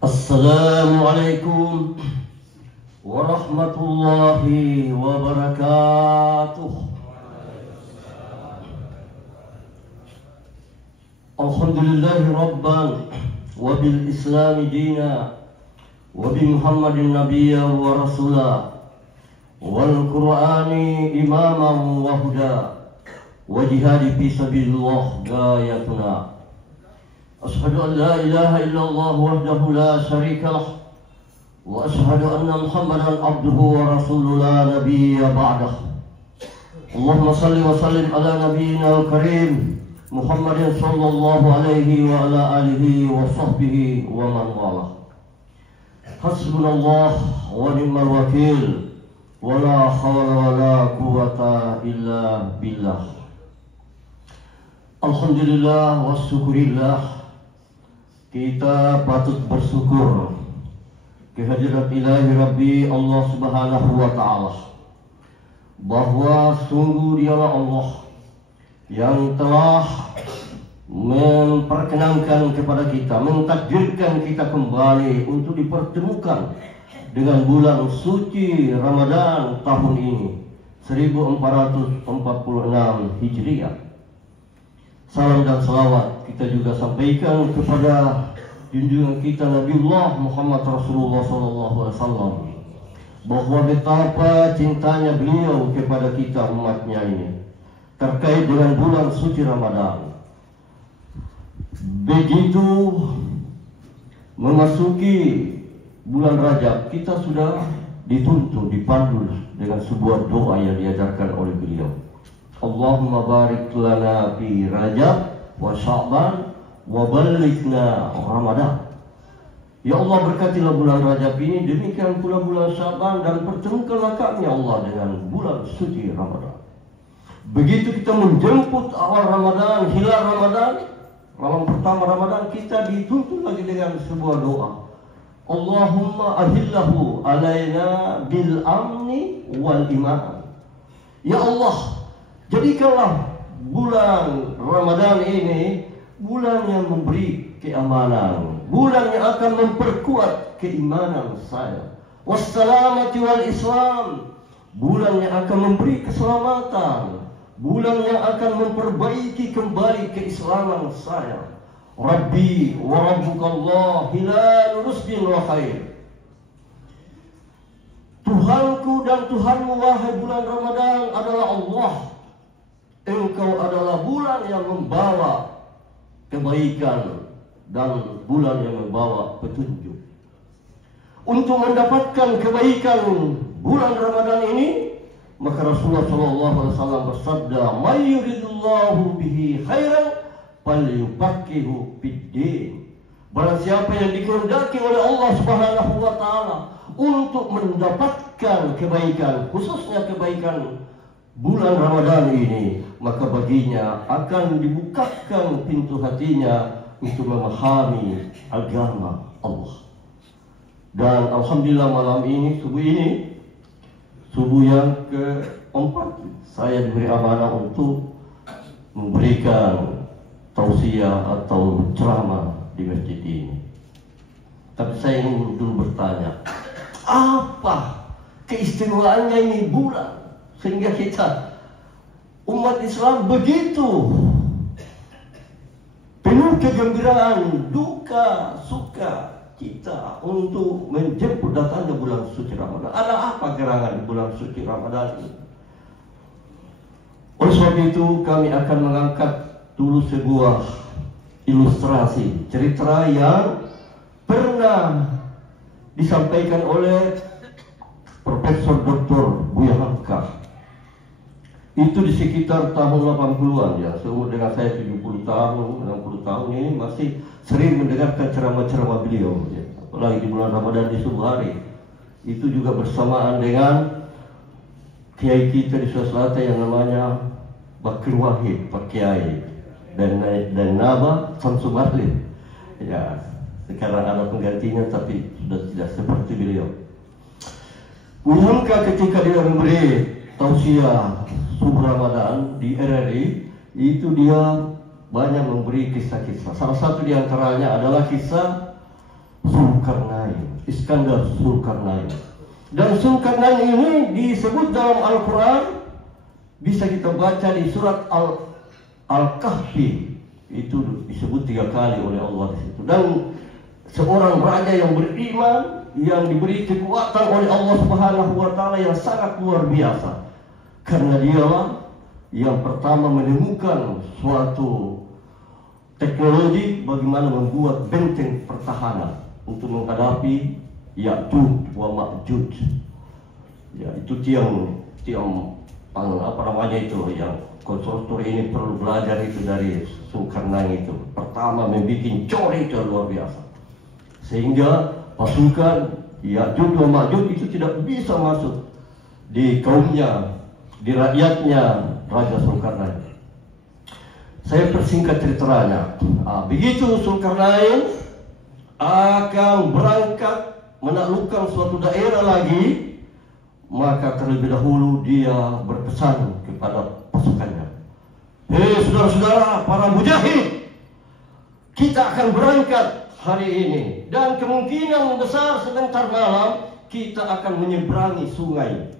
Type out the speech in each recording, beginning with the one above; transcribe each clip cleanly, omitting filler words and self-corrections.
Assalamualaikum warahmatullahi wabarakatuh. Alhamdulillahi rabban wa bil islami dina wa bi muhammadin nabiyya wa rasula wal qur'ani imaman wa huda wa jihadi fi sabilillah gayatuna. Ashhadu an la ilaha illallah wahdahu la syarika lah wa ashhadu anna muhammadan abduhu wa rasuluhu la nabiyya ba'dah. Allahumma salli wa sallim ala nabiyyina al-karim Muhammadin sallallahu alaihi wa ala alihi wa sahbihi wa man walah. Hasbunallah wa ni'mal wakil wa la hawla wa la quwwata illa billah. Alhamdulillah wa syukurillah, kita patut bersyukur kehadirat ilahi Rabbi Allah subhanahu wa ta'ala, bahwa sungguh dialah Allah yang telah memperkenankan kepada kita, mentakdirkan kita kembali untuk dipertemukan dengan bulan suci Ramadan tahun ini 1446 Hijriah. Salam dan salawat kita juga sampaikan kepada junjungan kita Nabiullah Muhammad Rasulullah SAW, bahwa betapa cintanya beliau kepada kita umatnya ini terkait dengan bulan suci Ramadan. Begitu memasuki bulan Rajab, kita sudah dituntun, dipandu dengan sebuah doa yang diajarkan oleh beliau. Allahumma barik lana fi Rajab wa Sya'ban wa balighna Ramadan. Ya Allah, berkatilah bulan Rajab ini, demikian pula bulan Sya'ban, dan pertemukanlah kami ya Allah dengan bulan suci Ramadan. Begitu kita menjemput awal Ramadan, hilal Ramadan, malam pertama Ramadan, kita dituntun lagi dengan sebuah doa. Allahumma ahillahu alaina bil amni wal iman. Ya Allah, jadikanlah bulan Ramadan ini bulan yang memberi keamanan, bulan yang akan memperkuat keimanan saya. Wassalamati wal Islam, bulan yang akan memberi keselamatan, bulan yang akan memperbaiki kembali keislaman saya. Rabbi wa rabbukallah hilal rusdin wa khair. Tuhanku dan Tuhanmu wahai bulan Ramadan adalah Allah. Engkau adalah bulan yang membawa kebaikan dan bulan yang membawa petunjuk. Untuk mendapatkan kebaikan bulan Ramadan ini, maka Rasulullah SAW bersabda, "Man yuridullahu bihi khairan falyufaqihu fid-din." Barang siapa yang dikehendaki oleh Allah Subhanahu wa taala untuk mendapatkan kebaikan, khususnya kebaikan bulan Ramadan ini, maka baginya akan dibukakan pintu hatinya untuk memahami agama Allah. Dan alhamdulillah malam ini, subuh yang keempat, saya diberi amanah untuk memberikan tausiah atau ceramah di masjid ini. Tapi saya ingin dulu bertanya, apa keistimewaannya ini bulan sehingga kita umat Islam begitu penuh kegembiraan, duka, suka kita untuk menjemput datangnya bulan suci Ramadan? Ada apa gerangan di bulan suci Ramadan ini? Oleh sebab itu kami akan mengangkat dulu sebuah ilustrasi cerita yang pernah disampaikan oleh Profesor Dr. Buya Hamka. Itu di sekitar tahun 80-an ya, seumur dengan saya 70 tahun, 60 tahun ini masih sering mendengarkan ceramah-ceramah beliau ya. Apalagi di bulan Ramadan di subuh hari. Itu juga bersamaan dengan kiai kita di Sulawesi Selatan yang namanya Bakir Wahid, Pak Kiai, dan Naba Samsul Bahlil. Ya, sekarang ada penggantinya tapi sudah tidak seperti beliau. Buya ketika dia memberi tausiah subuh Ramadan di RRI, itu dia banyak memberi kisah-kisah. Salah satu di antaranya adalah kisah Zulkarnain, Iskandar Zulkarnain. Dan Zulkarnain ini disebut dalam Al-Quran, bisa kita baca di surat Al-Kahfi, itu disebut 3 kali oleh Allah di situ. Dan seorang raja yang beriman, yang diberi kekuatan oleh Allah Subhanahu wa Ta'ala yang sangat luar biasa, karena dialah yang pertama menemukan suatu teknologi bagaimana membuat benteng pertahanan untuk menghadapi Ya'juj wa Ma'juj. Ya, itu tiang apa namanya itu, yang konstruktor ini perlu belajar itu dari Zulkarnain itu. Pertama membuat cori itu luar biasa, sehingga pasukan Ya'juj wa Ma'juj itu tidak bisa masuk di kaumnya, di rakyatnya Raja Zulkarnain. Saya persingkat ceritanya. Begitu Zulkarnain akan berangkat menaklukkan suatu daerah lagi, maka terlebih dahulu dia berpesan kepada pasukannya, hei saudara-saudara para mujahid, kita akan berangkat hari ini, dan kemungkinan besar sebentar malam kita akan menyeberangi sungai.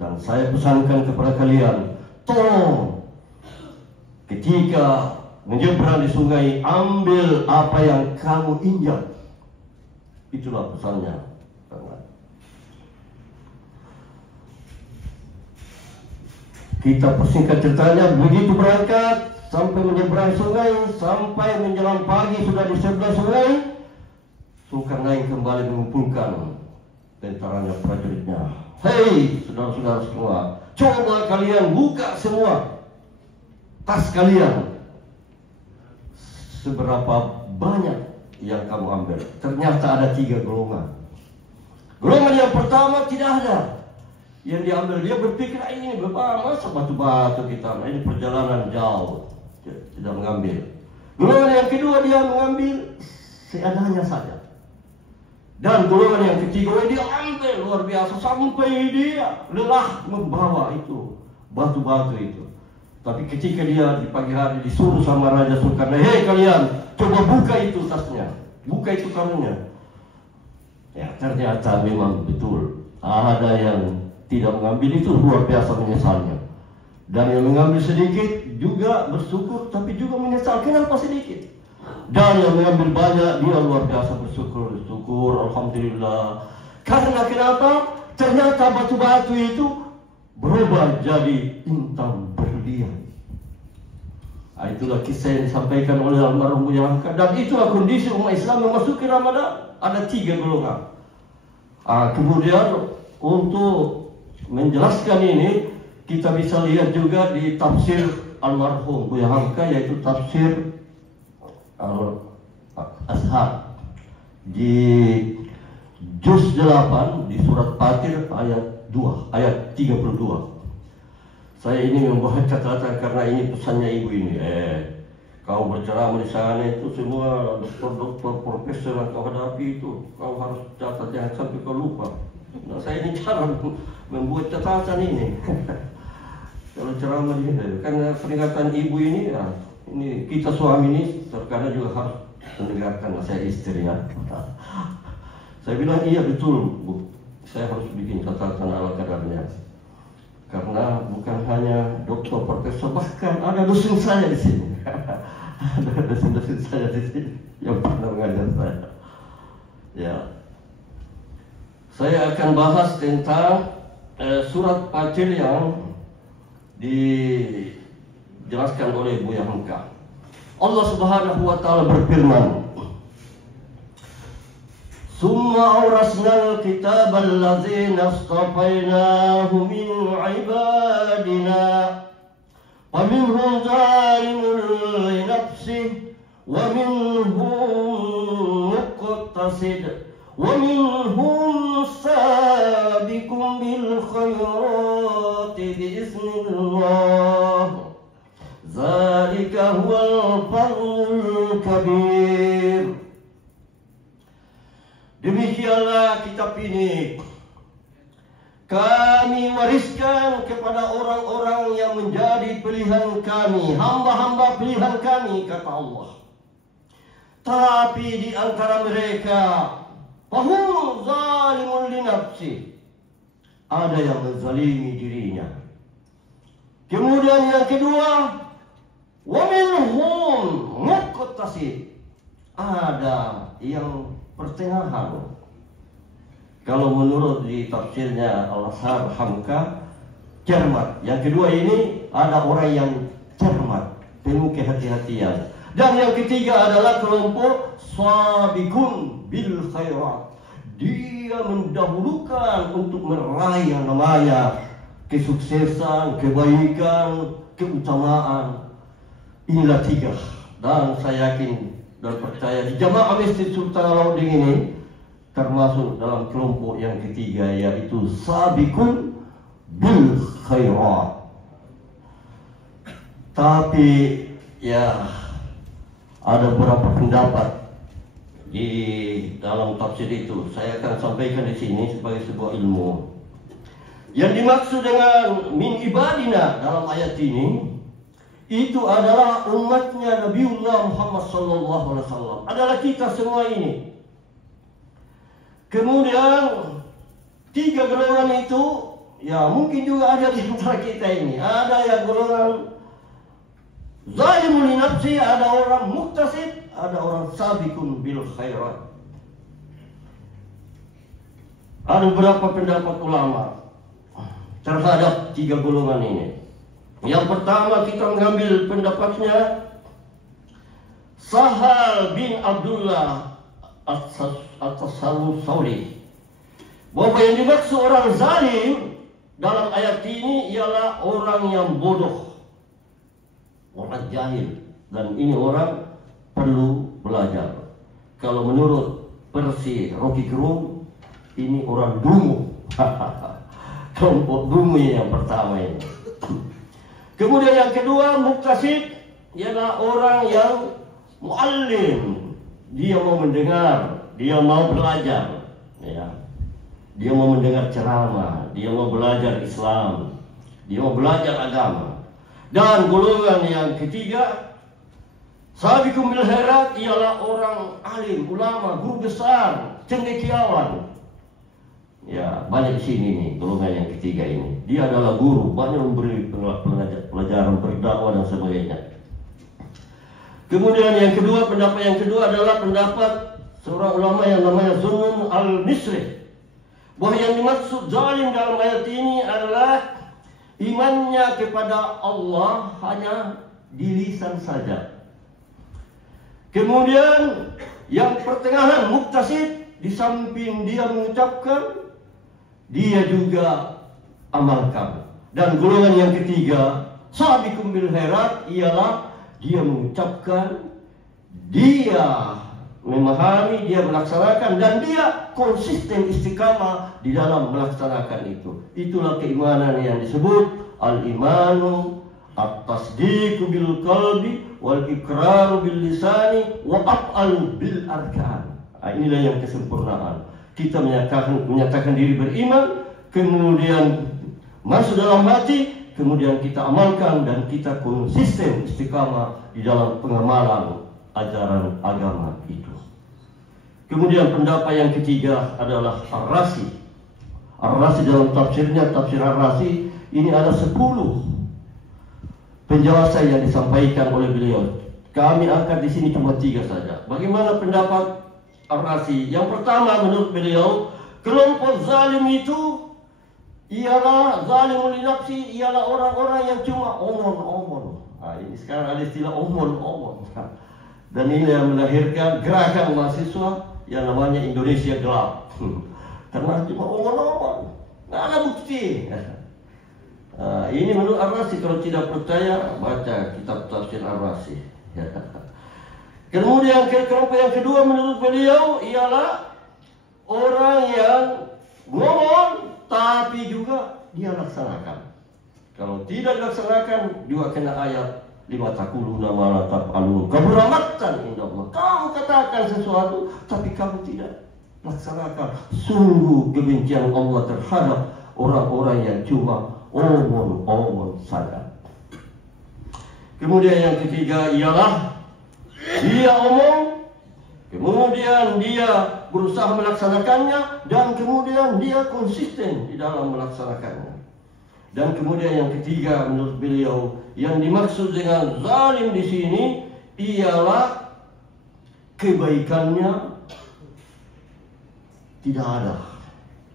Dan saya pesankan kepada kalian, tolong ketika menyeberang di sungai, ambil apa yang kamu injak. Itulah pesannya. Kita persingkat ceritanya, begitu berangkat sampai menyeberang sungai, sampai menjelang pagi sudah di sebelah sungai, Zulkarnain kembali mengumpulkan tentaranya, prajuritnya. Hei saudara-saudara semua, coba kalian buka semua tas kalian, seberapa banyak yang kamu ambil. Ternyata ada 3 golongan. Golongan yang pertama tidak ada yang diambil. Dia berpikir, ini masa batu-batu kita, ini perjalanan jauh, tidak mengambil. Golongan yang kedua, dia mengambil seadanya saja. Dan golongan yang ketiga, dia ambil luar biasa sampai dia lelah membawa itu batu-batu itu. Tapi ketika dia di pagi hari disuruh sama Raja Zulkarnain, hei kalian, coba buka itu tasnya, buka itu karungnya. Ya, ternyata memang betul ada yang tidak mengambil, itu luar biasa menyesalnya. Dan yang mengambil sedikit juga bersyukur, tapi juga menyesal kenapa sedikit. Dan yang mengambil banyak, dia luar biasa bersyukur, alhamdulillah. Karena kenapa? Ternyata batu-batu itu berubah jadi intan berlian. Itulah kisah yang disampaikan oleh almarhum Buya Hamka. Dan itulah kondisi umat Islam memasuki Ramadan. Ada 3 golongan. Kemudian untuk menjelaskan ini, kita bisa lihat juga di tafsir almarhum Buya Hamka, yaitu tafsir Al-Azhar di juz 8 di surat Fatir ayat 2, ayat 32. Saya ini membuat catatan karena ini pesannya ibu ini. Kau berceramah di sana itu semua dokter-dokter, profesor yang kau hadapi itu, kau harus catat, jangan sampai kau lupa. Nah, saya ini cara membuat catatan ini. Kalau ceramah di sini, karena peringatan ibu ini, ya, ini kita suami ini terkadang juga harus mendengarkan saya istrinya. Saya bilang iya betul Bu, saya harus bikin catatan ala kadarnya. Karena bukan hanya dokter, profesor, bahkan ada dosen saya di sini. Ada dosen-dosen saya di sini yang pernah mengajar saya. Ya, saya akan bahas tentang surat Fatir yang dijelaskan oleh Buya Hamka. Allah Subhanahu wa Ta'ala berfirman, Summa awrasnal kitab allazina astafainahu min ibadina wa minhum zalimun li nafsihi wa minhum muqtasid wa minhum sabiqun bil khairati biiznillah zalika huwal fadlul kabir. Demikianlah kitab ini kami wariskan kepada orang-orang yang menjadi pilihan kami, hamba-hamba pilihan kami, kata Allah. Tapi di antara mereka fahum zalimun li nafsi, ada yang menzalimi dirinya. Kemudian yang kedua, wa minhum muqtasid, ada yang pertengahan. Kalau menurut di tafsirnya Al-Azhar Hamka, cermat. Yang kedua ini ada orang yang cermat, penuh kehati-hatian. Dan yang ketiga adalah kelompok sabiqun bil khairat. Dia mendahulukan untuk meraih yang namanya kesuksesan, kebaikan, keutamaan. Inilah tiga. Dan saya yakin dan percaya di Jamaah Masjid Sultan Alauddin ini termasuk dalam kelompok yang ketiga, yaitu sabiqun bil khairat. Tapi ya ada beberapa pendapat di dalam tafsir itu. Saya akan sampaikan di sini sebagai sebuah ilmu. Yang dimaksud dengan min ibadina dalam ayat ini itu adalah umatnya Nabiullah Muhammad SAW, adalah kita semua ini. Kemudian tiga golongan itu ya mungkin juga ada di antara kita ini. Ada yang golongan zalimun li nafsi, ada orang muqtasid, ada orang sabiqun bil khairat. Ada beberapa pendapat ulama terhadap tiga golongan ini. Yang pertama kita mengambil pendapatnya Sahal bin Abdullah At-Tasawwuri, bahwa yang dimaksud orang zalim dalam ayat ini ialah orang yang bodoh, orang jahil, dan ini orang perlu belajar. Kalau menurut versi Rocky Gerung, ini orang dungu. Kelompok dungu yang pertama ini. Kemudian yang kedua, muqtasid, ialah orang yang muallim. Dia mau mendengar, dia mau belajar, ya. Dia mau mendengar ceramah, dia mau belajar Islam, dia mau belajar agama. Dan golongan yang ketiga, sabiqun bil khairat, ialah orang alim, ulama, guru besar, cendekiawan. Ya, banyak di sini nih golongan yang ketiga ini. Dia adalah guru, banyak memberi pelajaran, berdakwah dan sebagainya. Kemudian yang kedua, pendapat yang kedua adalah pendapat seorang ulama yang namanya Zunnun al-Misri, bahwa yang dimaksud zalim dalam ayat ini adalah imannya kepada Allah hanya di lisan saja. Kemudian yang pertengahan, muqtasid, di samping dia mengucapkan, dia juga amalkan. Dan golongan yang ketiga, sabiqun bil khairat, ialah dia mengucapkan, dia memahami, dia melaksanakan, dan dia konsisten istiqamah di dalam melaksanakan itu. Itulah keimanan yang disebut al-imanu at-tasdiqu bil qalbi wal iqraru bil lisani wa af'alu bil arkan. Inilah yang kesempurnaan. Kita menyatakan diri beriman, kemudian masuk dalam hati, kemudian kita amalkan, dan kita konsisten istiqamah di dalam pengamalan ajaran agama itu. Kemudian pendapat yang ketiga adalah Ar-Razi. Ar-Razi dalam tafsirnya, tafsir Ar-Razi, ini ada 10 penjelasan yang disampaikan oleh beliau. Kami angkat di sini cuma 3 saja. Bagaimana pendapat Ar-Razi? Yang pertama, menurut beliau, kelompok zalim itu ialah zalimun li nafsi, ialah orang-orang yang cuma omong-omong. Nah, ini sekarang ada istilah omong-omong. Dan ini yang melahirkan gerakan mahasiswa yang namanya Indonesia Gelap. Karena cuma omong-omong, nggak ada bukti. Ini menurut Ar-Razi. Kalau tidak percaya, baca kitab tafsir Ar-Razi. Kemudian kelompok yang kedua menurut beliau ialah orang yang ngomong tapi juga dia laksanakan. Kalau tidak dilaksanakan, juga kena ayat lima taquluna ma la taf'alun kabura maqtan indallah. Kamu katakan sesuatu tapi kamu tidak laksanakan. Sungguh kebencian Allah terhadap orang-orang yang cuma omong-omong saja. Kemudian yang ketiga ialah dia omong kemudian dia berusaha melaksanakannya, dan kemudian dia konsisten di dalam melaksanakannya. Dan kemudian yang ketiga menurut beliau, yang dimaksud dengan zalim di sini ialah kebaikannya tidak ada.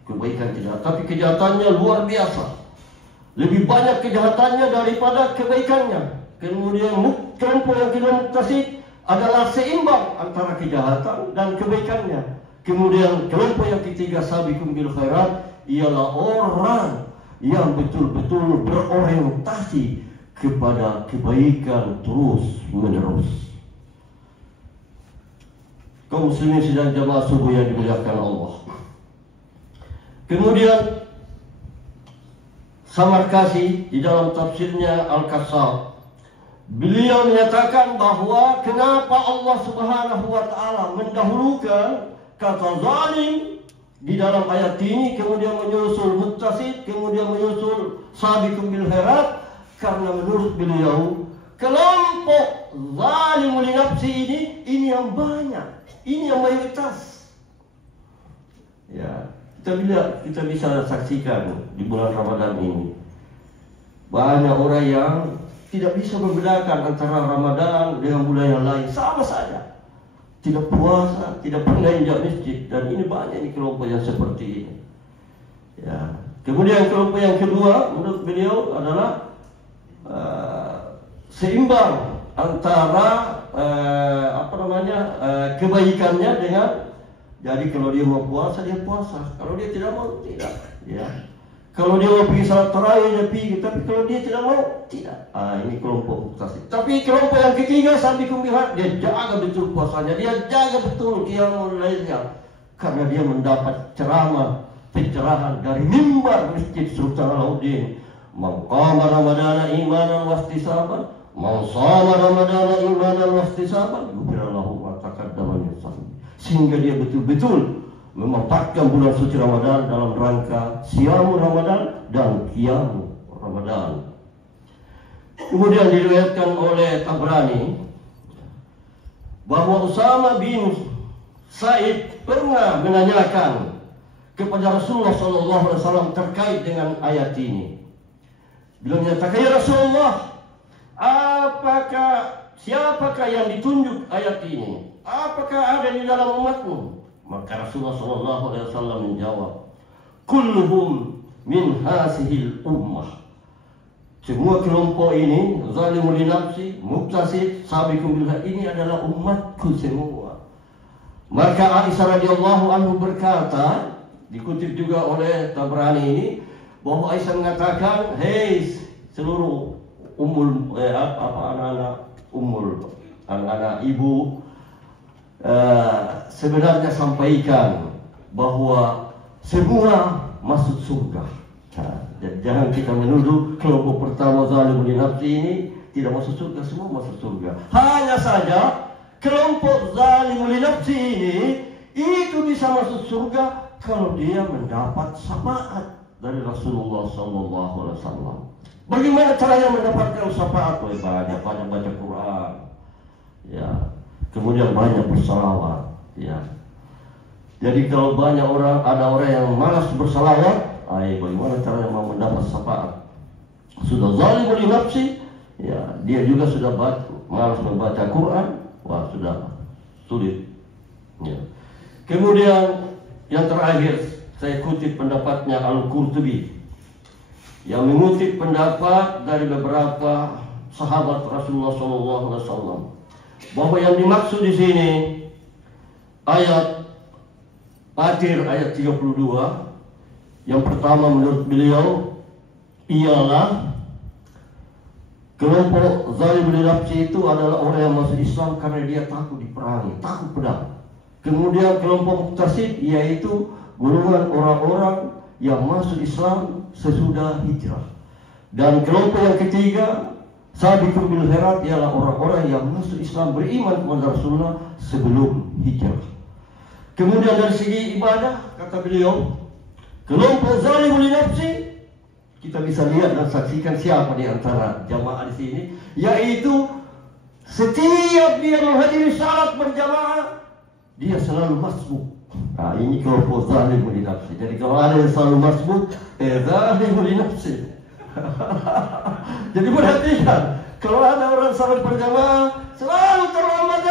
Kebaikan tidak ada, tapi kejahatannya luar biasa. Lebih banyak kejahatannya daripada kebaikannya. Kemudian kelompok yang kedua muktasid adalah seimbang antara kejahatan dan kebaikannya. Kemudian kelompok yang ketiga sabiqun bil khairat ialah orang yang betul-betul berorientasi kepada kebaikan terus menerus. Kaum muslimin sidang jamaah subuh yang dimuliakan Allah. Kemudian Samarkasi di dalam tafsirnya Al-Kassab, beliau menyatakan bahwa kenapa Allah Subhanahu wa taala mendahulukan kata zalim di dalam ayat ini, kemudian menyusul muttasid, kemudian menyusul sabiqun bil khairat, karena menurut beliau kelompok zalimul li nafsi ini yang banyak, ini yang mayoritas. Ya, kita bisa saksikan di bulan Ramadan ini banyak orang yang tidak bisa membedakan antara Ramadan dengan bulan yang lain, sama saja. Tidak puasa, tidak pernah injak masjid, dan ini banyak di kelompok yang seperti ini. Ya. Kemudian kelompok yang kedua menurut beliau adalah seimbang antara kebaikannya dengan, jadi kalau dia mau puasa dia puasa, kalau dia tidak mau tidak. Ya. Kalau dia mau pergi salat tarawih dia pergi, tapi kalau dia tidak mau tidak. Ini kelompok muktasid. Tapi kelompok yang ketiga sabiqun bil khairat, dia jaga betul puasanya, dia jaga betul qiyamul lailnya, karena dia mendapat ceramah, pencerahan dari mimbar Masjid Sultan Alauddin. Man qama ramadana imanan wahtisaban, man shama ramadana imanan wahtisaban, ghufira lahu ma taqaddama min dhanbi. Sehingga dia betul-betul memanfaatkan bulan suci Ramadan dalam rangka siam Ramadan dan qiyam Ramadan. Kemudian diriwayatkan oleh Tabrani bahwa Usama bin Said pernah menanyakan kepada Rasulullah SAW terkait dengan ayat ini. Beliau menyatakan, ya Rasulullah, siapakah yang ditunjuk ayat ini? Apakah ada di dalam umatmu? Maka Rasulullah SAW menjawab, kulluhum min hasihil ummah. Semua kelompok ini, zalimul li nafsi, muktasid, sabiqun bil khairat, ini adalah umatku semua. Maka Aisyah radhiyallahu anhu berkata, dikutip juga oleh Tabrani ini, bahwa Aisyah mengatakan, hei seluruh anak-anak ibu, sebenarnya sampaikan bahwa semua masuk surga. Jangan kita menuduh kelompok pertama zalimul li nafsi ini tidak masuk surga, semua masuk surga. Hanya saja kelompok zalimul li nafsi ini itu bisa masuk surga kalau dia mendapat syafaat dari Rasulullah SAW. Bagaimana caranya mendapatkan syafaat? Banyak baca Quran, ya. Kemudian banyak bersalawat, ya. Jadi kalau ada orang yang malas bersalawat, bagaimana caranya mau mendapat syafaat? Sudah zalimul li nafsi, ya, dia juga sudah malas membaca Quran, wah sudah sulit. Ya. Kemudian yang terakhir saya kutip pendapatnya Al-Qurtubi yang mengutip pendapat dari beberapa sahabat Rasulullah SAW. Bahwa yang dimaksud di sini ayat Fatir ayat 32, yang pertama menurut beliau ialah kelompok zalim li nafsi itu adalah orang yang masuk Islam karena dia takut diperangi, takut pedang. Kemudian kelompok muktasid yaitu golongan orang-orang yang masuk Islam sesudah hijrah. Dan kelompok yang ketiga sabiqun bil khairat ialah orang-orang yang masuk Islam, beriman kepada Rasulullah sebelum hijrah. Kemudian dari segi ibadah, kata beliau, kelompok zalimul li nafsi, kita bisa lihat dan saksikan siapa di antara jamaah di sini, yaitu setiap dia menghadiri salat berjamaah, dia selalu masbuk. Nah, ini kelompok zalimun li nafsi. Jadi kalau ada yang selalu masbuk, zalimun li nafsi. Jadi perhatikan, kalau ada orang salat berjamaah selalu terlambat,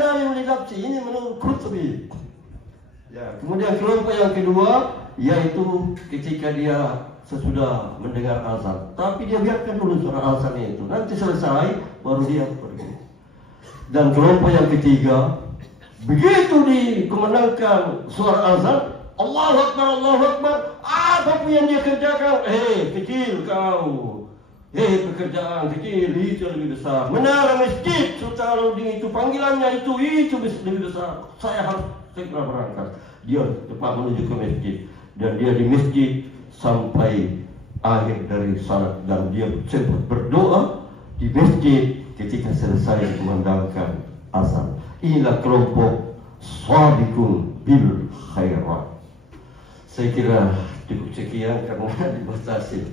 zalimun li nafsi. Ini menurut Qurtubi. Ya, kemudian kelompok yang kedua yaitu ketika dia sesudah mendengar azan, tapi dia biarkan dulu suara azan itu, nanti selesai baru dia pergi. Dan kelompok yang ketiga, begitu dikumandangkan suara azan, Allahu Akbar, Allahu Akbar, apapun yang dia kerjakan, kecil kau, pekerjaan kecil itu lebih besar. Menara masjid, kalau itu panggilannya itu lebih besar. Saya harus segera berangkat. Dia cepat menuju ke masjid, dan dia di masjid sampai akhir dari salat, dan dia sempat berdoa di masjid ketika selesai kumandangkan azan. Inilah kelompok sabiqun bil khairat. Saya kira cukup sekian karena dibatasi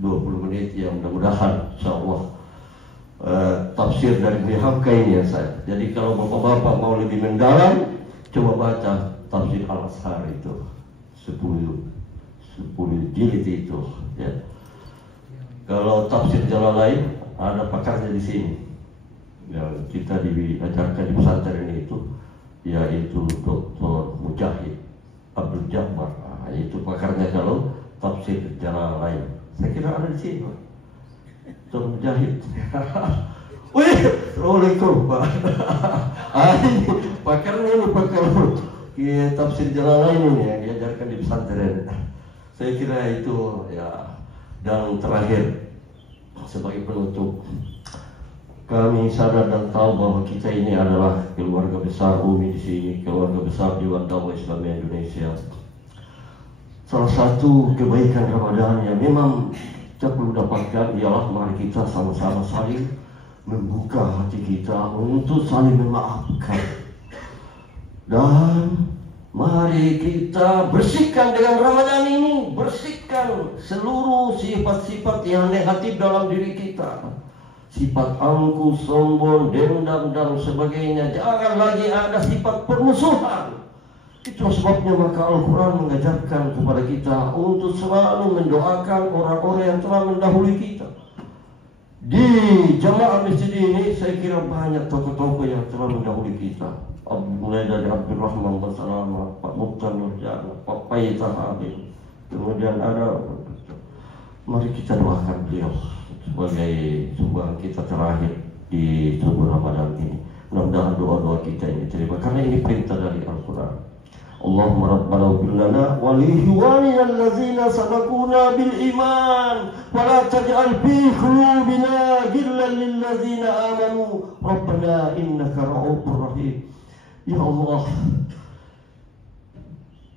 20 menit, ya mudah-mudahan insyaallah tafsir dari Hamka ini ya saya. Jadi kalau bapak-bapak mau lebih mendalam, coba baca tafsir Al-Azhar itu 10 jilid itu ya. Kalau tafsir Jalalain ada pakarnya di sini yang kita diajarkan di pesantren itu, yaitu Dr. Mujahid Abdul Jabbar. Nah, itu pakarnya kalau tafsir Jalalain. Saya kira ada di sini, Dr. Mujahid. Wih, Assalamualaikum Pak. Ini pakarnya ini pakar tafsir Jalalain ini yang diajarkan di pesantren. Saya kira itu ya. Dan terakhir, sebagai penutup, kami sadar dan tahu bahwa kita ini adalah keluarga besar UMI di sini, keluarga besar Dewan Dakwah Islamiyah Indonesia. Salah satu kebaikan Ramadan yang memang kita perlu dapatkan ialah mari kita sama-sama saling membuka hati kita untuk saling memaafkan. Dan mari kita bersihkan dengan Ramadan ini, bersihkan seluruh sifat-sifat yang negatif dalam diri kita. Sifat angkuh, sombong, dendam dan sebagainya. Jangan lagi ada sifat permusuhan. Itu sebabnya maka Al-Quran mengajarkan kepada kita untuk selalu mendoakan orang-orang yang telah mendahului kita. Di jamaah masjid ini saya kira banyak tokoh-tokoh yang telah mendahului kita. Mulai dari Abdul Rahman Basalama, Pak Mukhtar Nurjana, Pak Paita Habib, kemudian ada, mari kita doakan beliau sebagai sumbangan kita terakhir di subuh Ramadan ini. Mudah-mudahan doa-doa kita ini terima, karena ini perintah dari Al-Quran. Allahumma rabbana ighfir lana wa li ikhwanina allazina sabaquna bil iman wa la taj'al fi qulubina ghillan lil ladzina amanu rabbana innaka ra'ufur rahim. Ya Allah,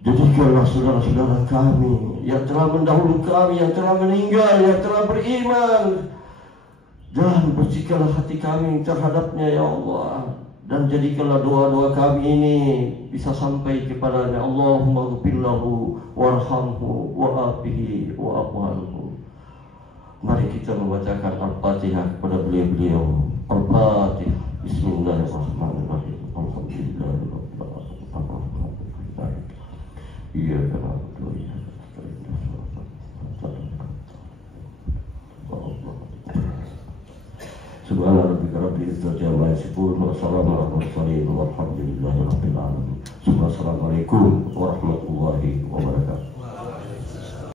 jadikanlah saudara-saudara kami yang telah mendahului kami, yang telah meninggal, yang telah beriman, dan bersihkanlah hati kami terhadapnya ya Allah. Dan jadikanlah doa-doa kami ini bisa sampai kepadanya. Allahumma ghfir lahu warhamhu wa'afihi wa'afu. Mari kita membacakan Al-Fatihah kepada beliau-beliau. Al-Fatihah. Bismillahirrahmanirrahim. Alhamdulillahirabbil alamin. Iya kan. Subhana rabbika rabbil izzati amma yasifun wa salamun alal mursalin walhamdulillahi rabbil alamin. Assalamualaikum warahmatullahi